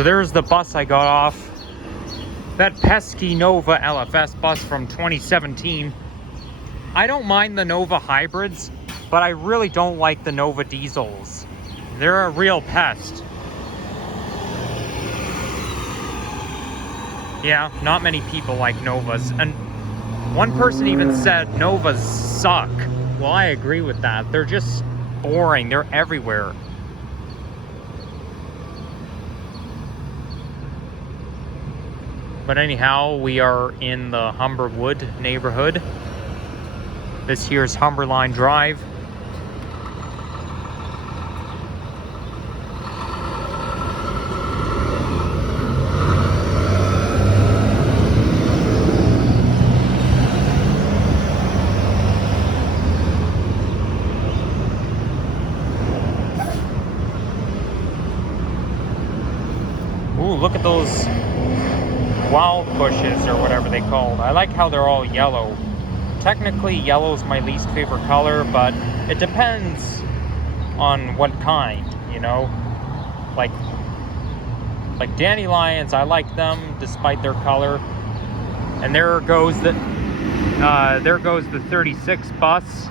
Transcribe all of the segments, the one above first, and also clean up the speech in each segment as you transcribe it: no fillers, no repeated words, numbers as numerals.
So there's the bus I got off. That pesky Nova LFS bus from 2017. I don't mind the Nova hybrids, but I really don't like the Nova diesels. They're a real pest. Yeah, not many people like Novas. And one person even said Novas suck. Well, I agree with that. They're just boring. They're everywhere. But anyhow, we are in the Humberwood neighborhood. This here's Humberline Drive. Ooh, look at those wild bushes or whatever they called. I like how they're all yellow. Technically, yellow is my least favorite color, but it depends on what kind, you know? Like dandelions, I like them despite their color. And there goes the 36 bus.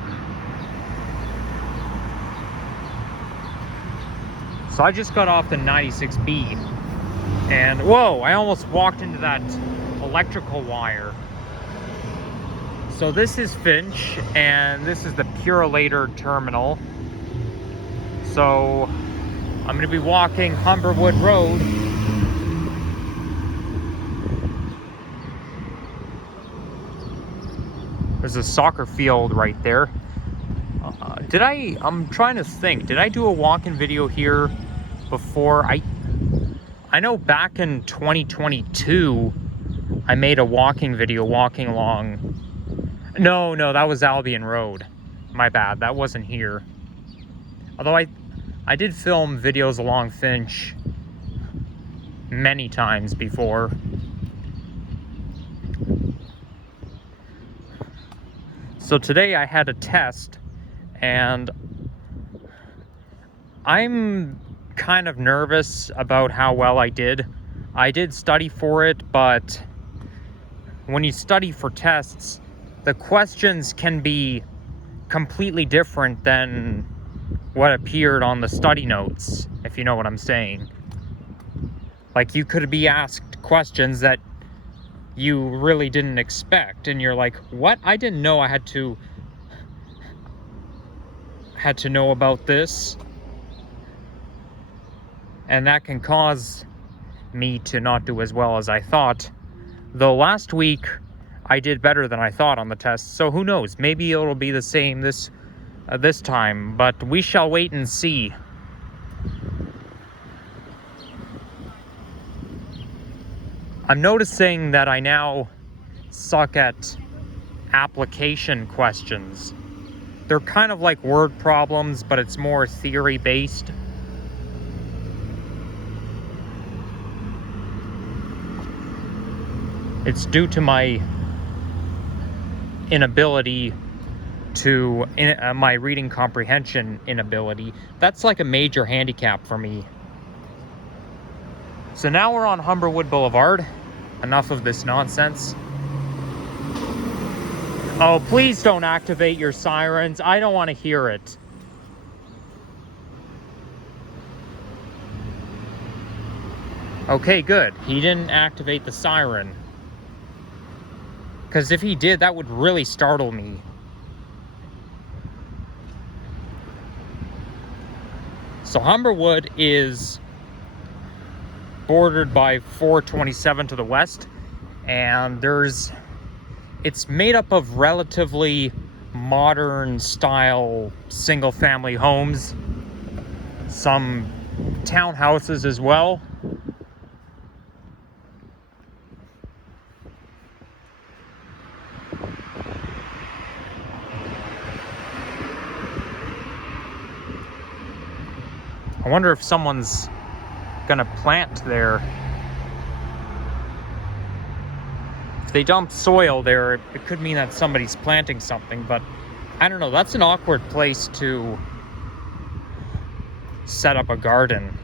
So I just got off the 96B. And whoa, I almost walked into that electrical wire. So this is Finch, and this is the Purelator terminal. So I'm going to be walking Humberwood Road. There's a soccer field right there. I'm trying to think, did I do a walk-in video here before? I know back in 2022, I made a walking video walking along. No, that was Albion Road. My bad, that wasn't here. Although I did film videos along Finch many times before. So today I had a test, and I'm kind of nervous about how well I did. I did study for it, but when you study for tests, the questions can be completely different than what appeared on the study notes, if you know what I'm saying. Like, you could be asked questions that you really didn't expect, and you're like, what? I didn't know I had to know about this. And that can cause me to not do as well as I thought. Though last week, I did better than I thought on the test. So who knows? Maybe it'll be the same this time. But we shall wait and see. I'm noticing that I now suck at application questions. They're kind of like word problems, but it's more theory-based. It's due to my inability to, my reading comprehension inability. That's like a major handicap for me. So now we're on Humberwood Boulevard. Enough of this nonsense. Oh, please don't activate your sirens. I don't want to hear it. Okay, good. He didn't activate the siren. Because if he did, that would really startle me. So Humberwood is bordered by 427 to the west, and it's made up of relatively modern style single family homes, some townhouses as well. I wonder if someone's gonna plant there. If they dump soil there, it could mean that somebody's planting something, but I don't know. That's an awkward place to set up a garden.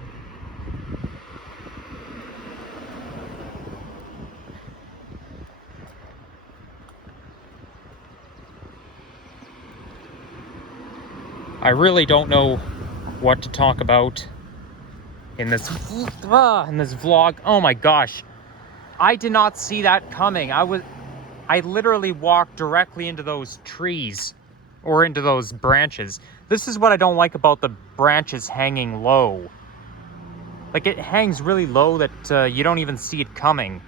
I really don't know what to talk about in this vlog. Oh my gosh. I did not see that coming. I literally walked directly into those trees or into those branches. This is what I don't like about the branches hanging low. Like, it hangs really low that you don't even see it coming.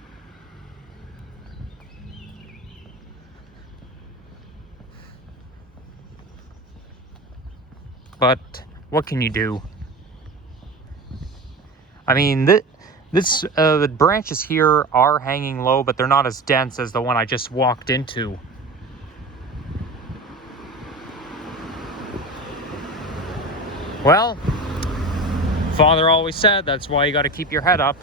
But what can you do? I mean, the branches here are hanging low, but they're not as dense as the one I just walked into. Well, Father always said that's why you got to keep your head up.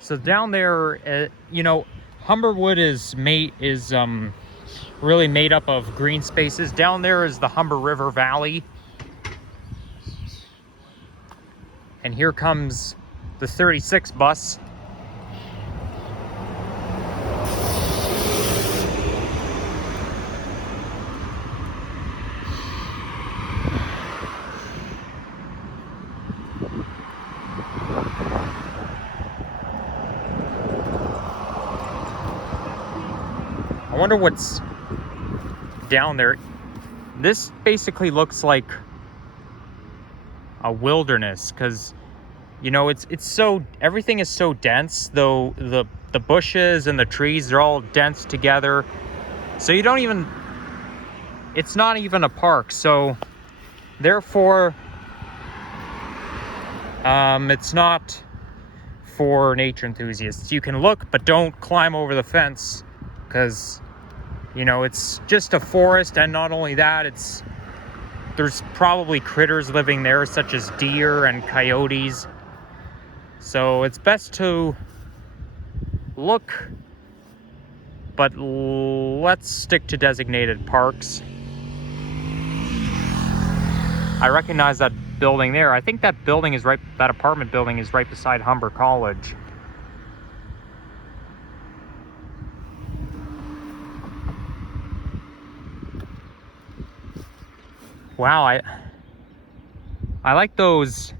So down there, you know, Humberwood is really made up of green spaces. Down there is the Humber River Valley. And here comes the 36 bus. I wonder what's down there. This basically looks like a wilderness, because you know it's so, everything is so dense, though the bushes and the trees, they're all dense together, so you don't even, it's not even a park. So therefore it's not for nature enthusiasts. You can look, but don't climb over the fence, because you know it's just a forest. And not only that, there's probably critters living there, such as deer and coyotes. So it's best to look, but let's stick to designated parks. I recognize that building there. I think that building is right, that apartment building is right beside Humber College. Wow, I like those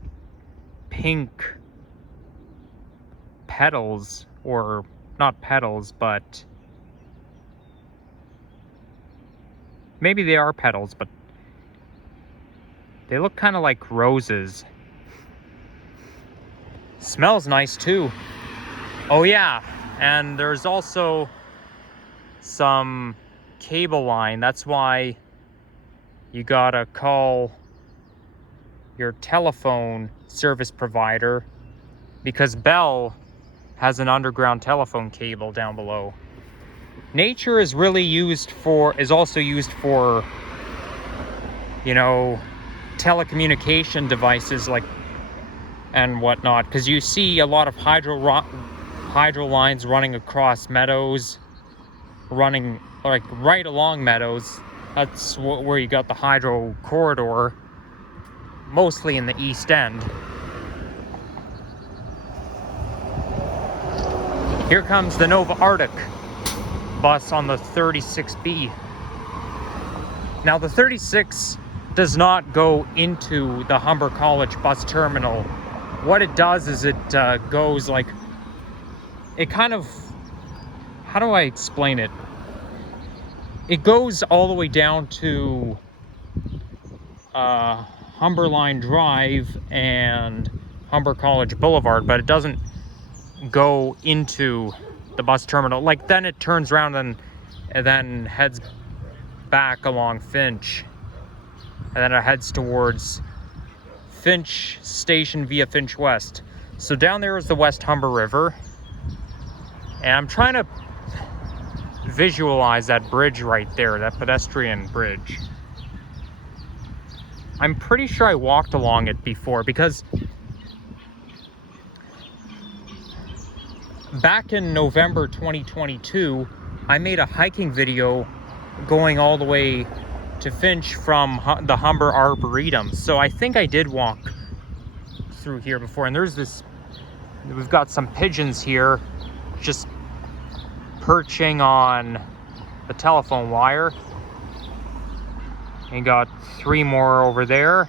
pink petals, or not petals, but maybe they are petals, but they look kind of like roses. Smells nice too. Oh yeah, and there's also some cable line. That's why you gotta call your telephone service provider, because Bell has an underground telephone cable down below. Nature is really is also used for, you know, telecommunication devices like and whatnot, because you see a lot of hydro lines running across meadows, running like right along meadows. That's where you got the hydro corridor, mostly in the East End. Here comes the Nova Arctic bus on the 36B. Now the 36 does not go into the Humber College bus terminal. What it does is it goes like, it kind of, how do I explain it? It goes all the way down to Humberline Drive and Humber College Boulevard, but it doesn't go into the bus terminal. Like, then it turns around and then heads back along Finch, and then it heads towards Finch Station via Finch West. So down there is the West Humber River, and I'm trying to visualize that bridge right there, that pedestrian bridge. I'm pretty sure I walked along it before, because back in November 2022, I made a hiking video going all the way to Finch from the Humber Arboretum. So I think I did walk through here before. And there's this, we've got some pigeons here just perching on the telephone wire. We got 3 more over there.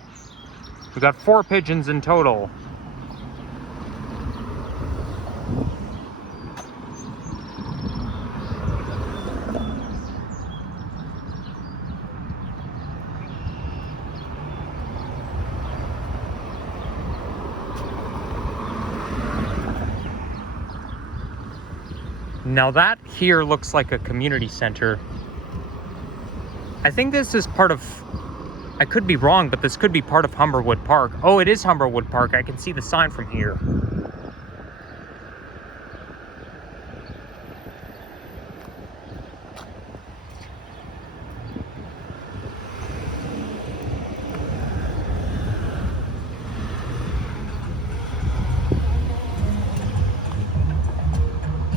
We got 4 pigeons in total. Now that here looks like a community center. I think this is part of, I could be wrong, but this could be part of Humberwood Park. Oh, it is Humberwood Park. I can see the sign from here.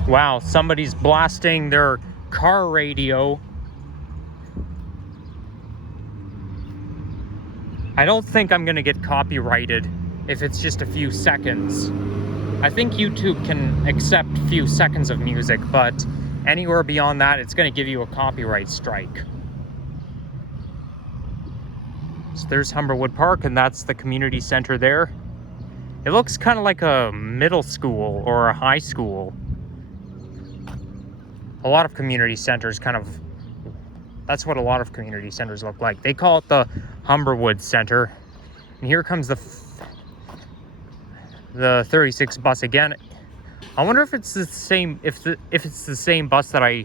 Wow, somebody's blasting their car radio. I don't think I'm gonna get copyrighted if it's just a few seconds. I think YouTube can accept a few seconds of music, but anywhere beyond that, it's gonna give you a copyright strike. So there's Humberwood Park, and that's the community center there. It looks kind of like a middle school or a high school. A lot of community centers kind of, that's what a lot of community centers look like. They call it the Humberwood Center. And here comes the 36 bus again. I wonder if it's the same, if it's the same bus that I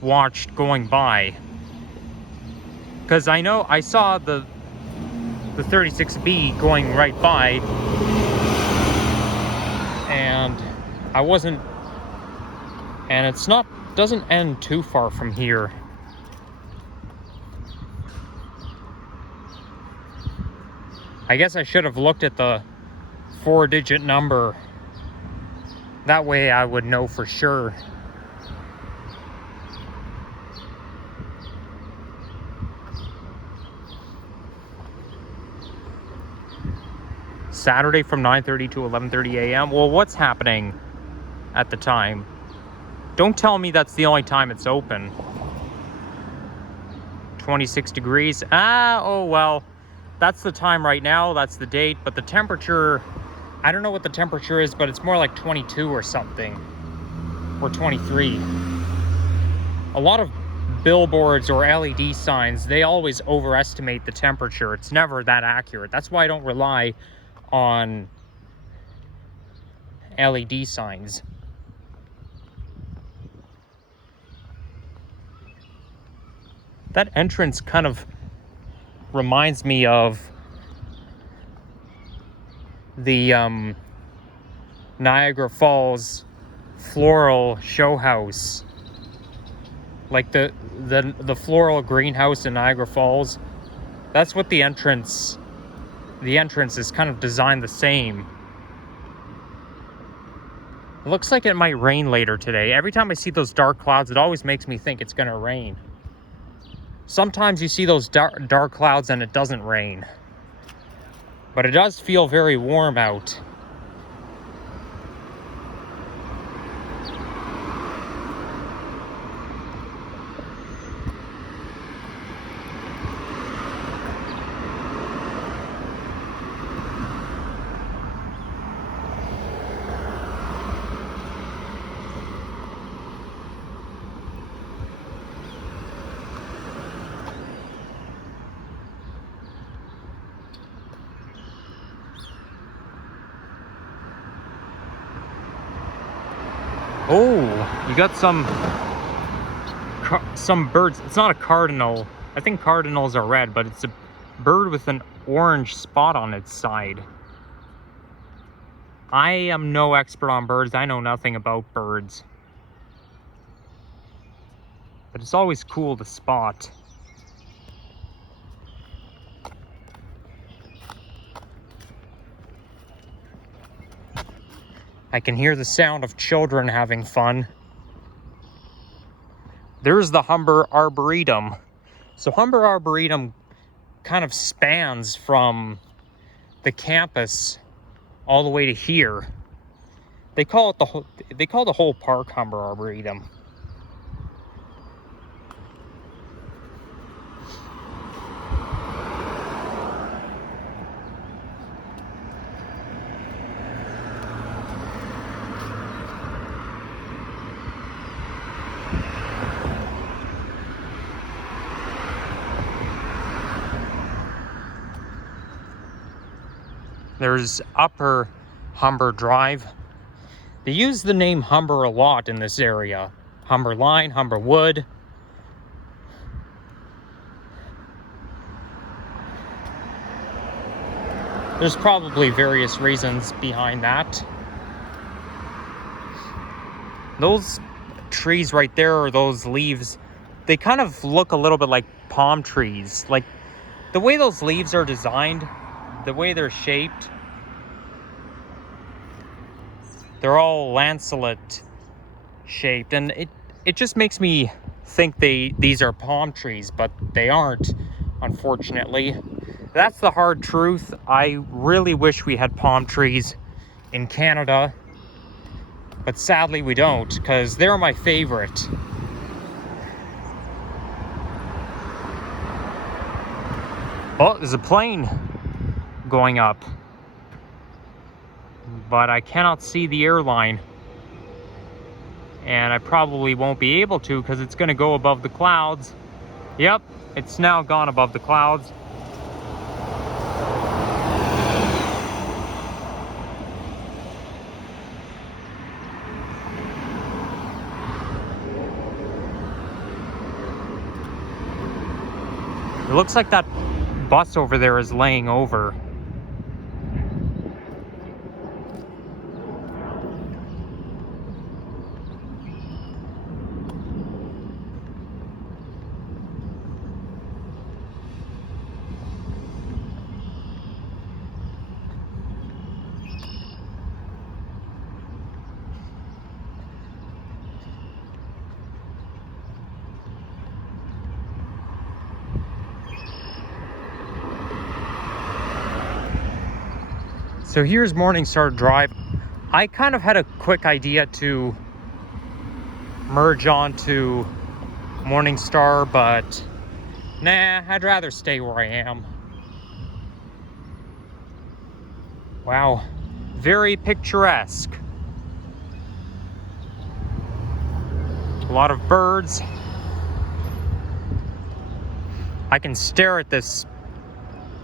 watched going by. Because I know I saw the 36B going right by, and I wasn't, and it's not, doesn't end too far from here. I guess I should have looked at the 4-digit number. That way I would know for sure. Saturday from 9:30 to 11:30 a.m. Well, what's happening at the time? Don't tell me that's the only time it's open. 26 degrees. Oh well. That's the time right now. That's the date. But the temperature, I don't know what the temperature is, but it's more like 22 or something. Or 23. A lot of billboards or LED signs, they always overestimate the temperature. It's never that accurate. That's why I don't rely on LED signs. That entrance kind of reminds me of the Niagara Falls floral show house. Like the floral greenhouse in Niagara Falls. That's what the entrance is kind of designed the same. It looks like it might rain later today. Every time I see those dark clouds, it always makes me think it's gonna rain. Sometimes you see those dark clouds and it doesn't rain. But it does feel very warm out. Oh, you got some birds. It's not a cardinal. I think cardinals are red, but it's a bird with an orange spot on its side. I am no expert on birds. I know nothing about birds. But it's always cool to spot. I can hear the sound of children having fun. There's the Humber Arboretum. So Humber Arboretum kind of spans from the campus all the way to here. They call the whole park Humber Arboretum. There's Upper Humber Drive. They use the name Humber a lot in this area. Humber Line, Humberwood. There's probably various reasons behind that. Those trees right there, or those leaves, they kind of look a little bit like palm trees. Like the way those leaves are designed, the way they're shaped, they're all lanceolate shaped, and it just makes me think these are palm trees, but they aren't, unfortunately. That's the hard truth. I really wish we had palm trees in Canada, but sadly we don't, because they're my favorite. Oh, there's a plane going up, but I cannot see the airline, and I probably won't be able to because it's going to go above the clouds. Yep, it's now gone above the clouds. It looks like that bus over there is laying over. So here's Morningstar Drive. I kind of had a quick idea to merge onto Morningstar, but nah, I'd rather stay where I am. Wow, very picturesque. A lot of birds. I can stare at this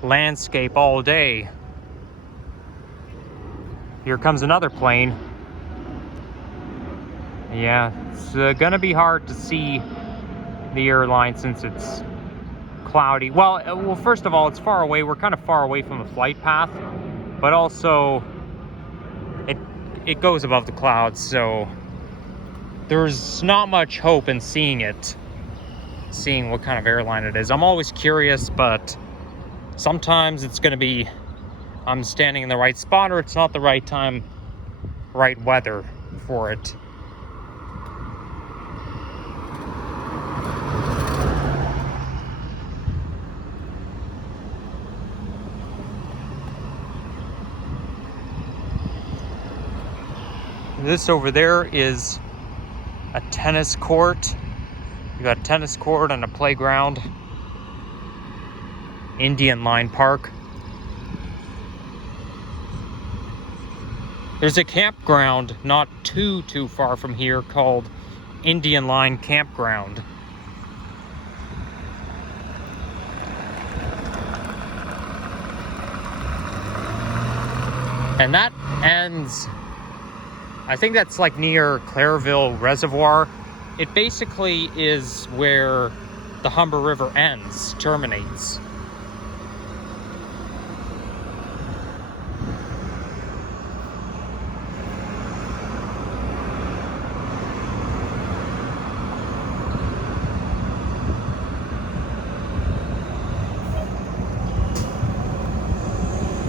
landscape all day. Here comes another plane. Yeah, it's gonna be hard to see the airline since it's cloudy. Well, first of all, it's far away. We're kind of far away from the flight path, but also it goes above the clouds, so there's not much hope in seeing what kind of airline it is. I'm always curious, but sometimes it's gonna be I'm standing in the right spot, or it's not the right time, right weather for it. This over there is a tennis court. You got a tennis court and a playground. Indian Line Park. There's a campground not too far from here called Indian Line Campground. And that ends, I think that's like near Clairville Reservoir. It basically is where the Humber River ends, terminates.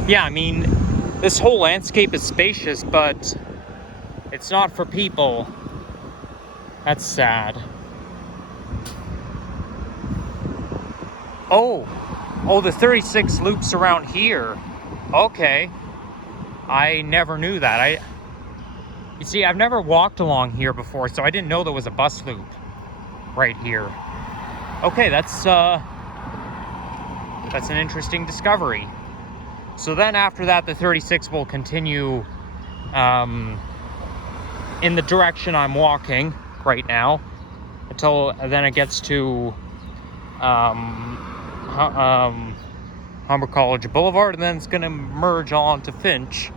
Yeah, I mean, this whole landscape is spacious, but it's not for people. That's sad. Oh, the 36 loops around here. Okay. I never knew that. You see, I've never walked along here before, so I didn't know there was a bus loop right here. Okay, that's an interesting discovery. So then after that, the 36 will continue in the direction I'm walking right now Humber College Boulevard, and then it's going to merge on to Finch.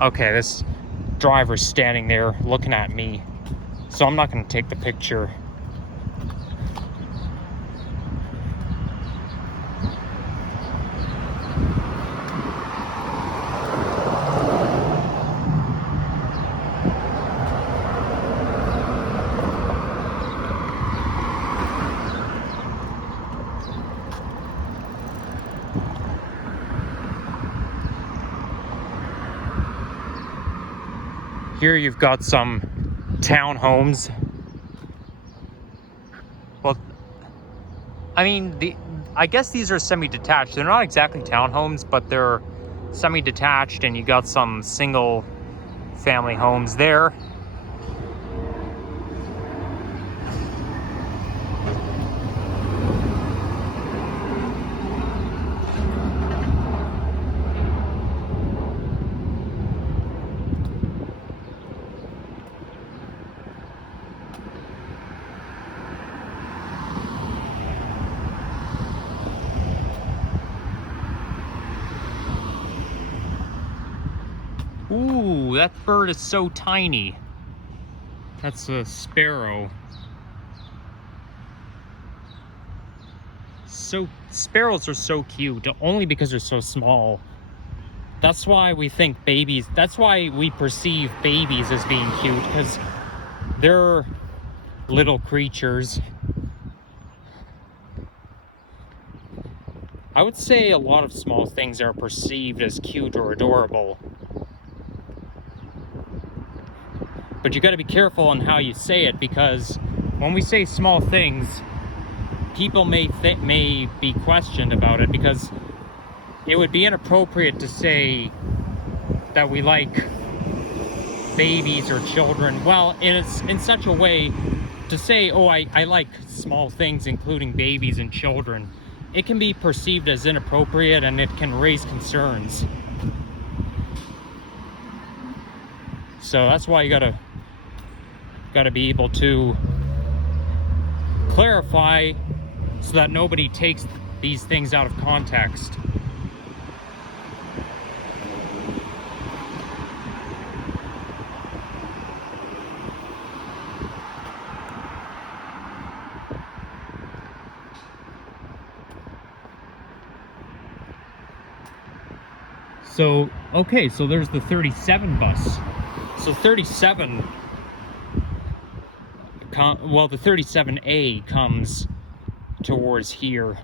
Okay, this driver's standing there looking at me, so I'm not going to take the picture. Here you've got some townhomes. Well, I mean, I guess these are semi-detached. They're not exactly townhomes, but they're semi-detached, and you got some single family homes there. Ooh, that bird is so tiny. That's a sparrow. Sparrows are so cute, only because they're so small. That's why we think babies, that's why we perceive babies as being cute, because they're little creatures. I would say a lot of small things are perceived as cute or adorable. But you got to be careful on how you say it, because when we say small things, people may be questioned about it, because it would be inappropriate to say that we like babies or children. Well, in such a way to say, oh, I like small things, including babies and children. It can be perceived as inappropriate, and it can raise concerns. So that's why you gotta be able to clarify so that nobody takes these things out of context. So, okay, so there's the 37 bus. So 37, well, the 37A comes towards here.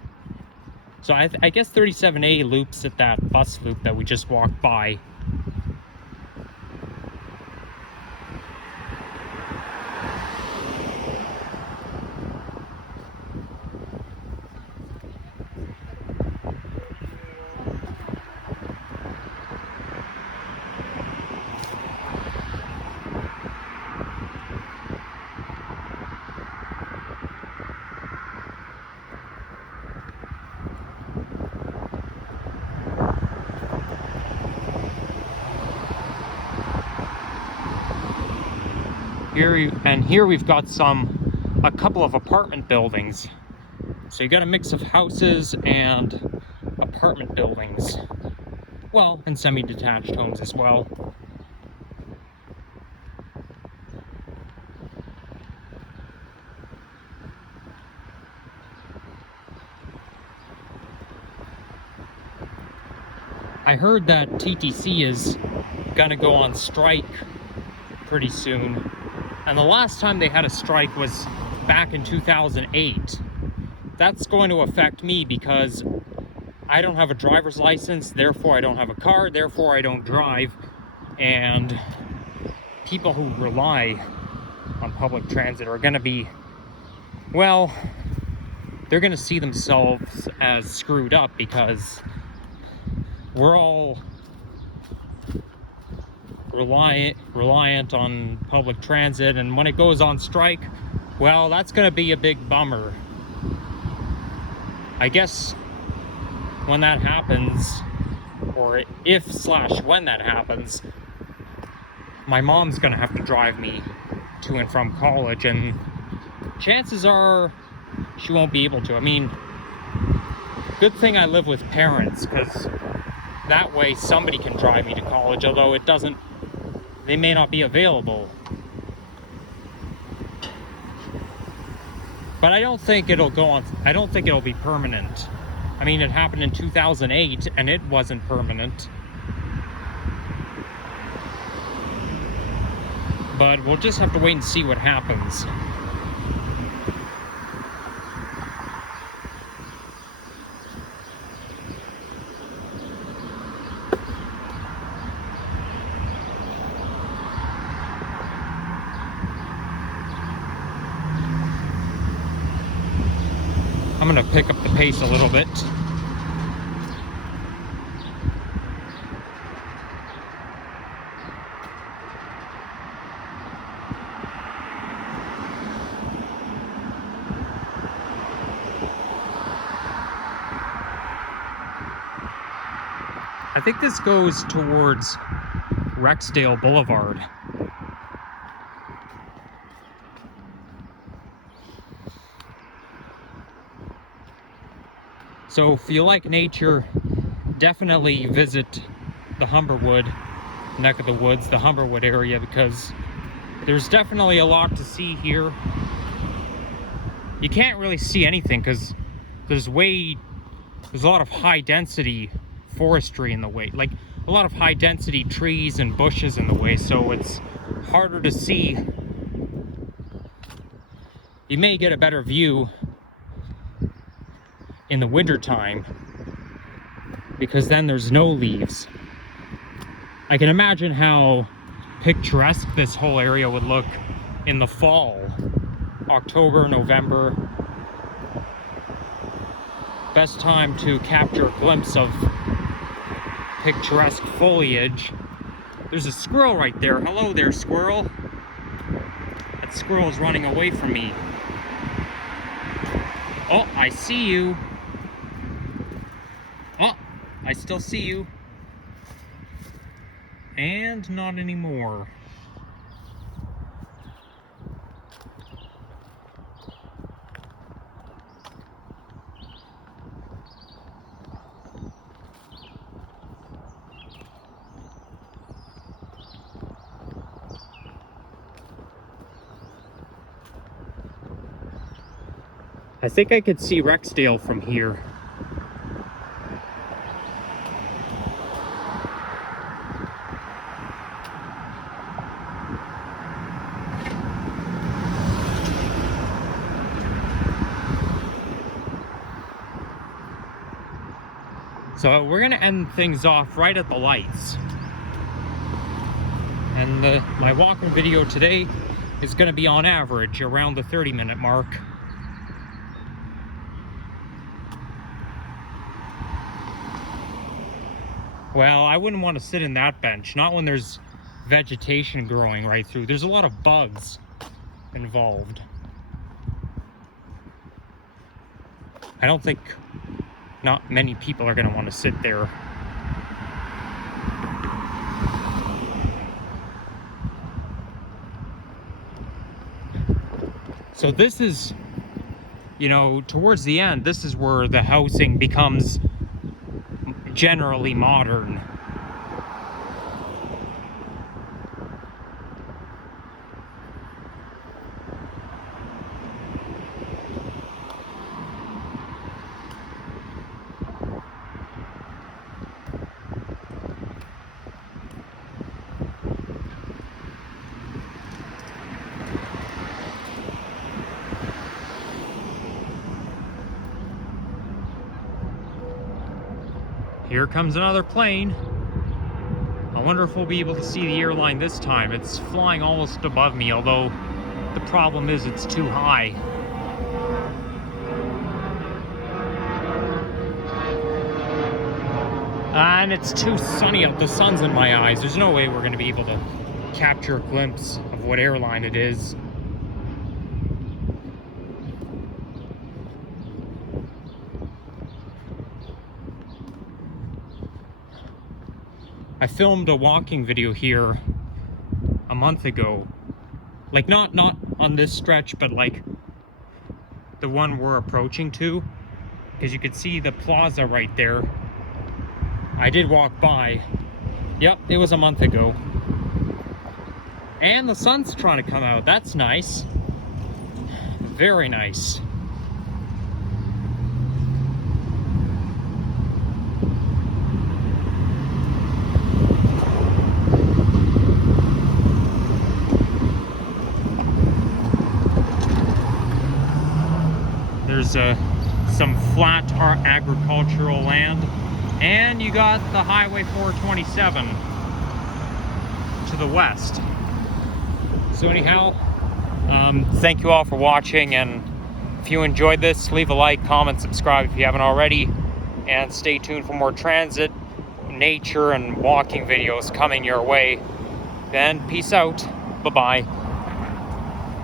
So I guess 37A loops at that bus loop that we just walked by. Here we've got a couple of apartment buildings. So you got a mix of houses and apartment buildings. Well, and semi-detached homes as well. I heard that TTC is gonna go on strike pretty soon. And the last time they had a strike was back in 2008. That's going to affect me because I don't have a driver's license, therefore I don't have a car, therefore I don't drive. And people who rely on public transit are going to be, well, they're going to see themselves as screwed up because we're all reliant on public transit, and when it goes on strike, well, that's going to be a big bummer. I guess when that happens, or when that happens, my mom's going to have to drive me to and from college, and chances are she won't be able to. I mean, good thing I live with parents, because that way somebody can drive me to college, although it doesn't, they may not be available. But I don't think it'll go on, I don't think it'll be permanent. I mean, it happened in 2008 and it wasn't permanent. But we'll just have to wait and see what happens. I'm gonna pick up the pace a little bit. I think this goes towards Rexdale Boulevard. So if you like nature, definitely visit the Humberwood neck of the woods, the Humberwood area, because there's definitely a lot to see here. You can't really see anything because there's a lot of high density forestry in the way, like a lot of high density trees and bushes in the way, so it's harder to see. You may get a better view in the winter time because then there's no leaves. I can imagine how picturesque this whole area would look in the fall, October, November. Best time to capture a glimpse of picturesque foliage. There's a squirrel right there. Hello there, squirrel. That squirrel is running away from me. Oh, I see you. Oh, I still see you. And not anymore. I think I could see Rexdale from here. So we're gonna end things off right at the lights. And my walking video today is gonna be on average around the 30-minute mark. Well, I wouldn't want to sit in that bench, not when there's vegetation growing right through. There's a lot of bugs involved. I don't think not many people are going to want to sit there. So this is, you know, towards the end, this is where the housing becomes generally modern. Here comes another plane. I wonder if we'll be able to see the airline this time. It's flying almost above me, although the problem is it's too high. And it's too sunny out. The sun's in my eyes. There's no way we're going to be able to capture a glimpse of what airline it is. I filmed a walking video here a month ago. Like not on this stretch, but like the one we're approaching to, because you could see the plaza right there. I did walk by. Yep, it was a month ago. And the sun's trying to come out. That's nice. Very nice. There's some flat agricultural land, and you got the Highway 427 to the west. So anyhow, thank you all for watching, and if you enjoyed this, leave a like, comment, subscribe if you haven't already, and stay tuned for more transit, nature, and walking videos coming your way. Then peace out. Bye-bye.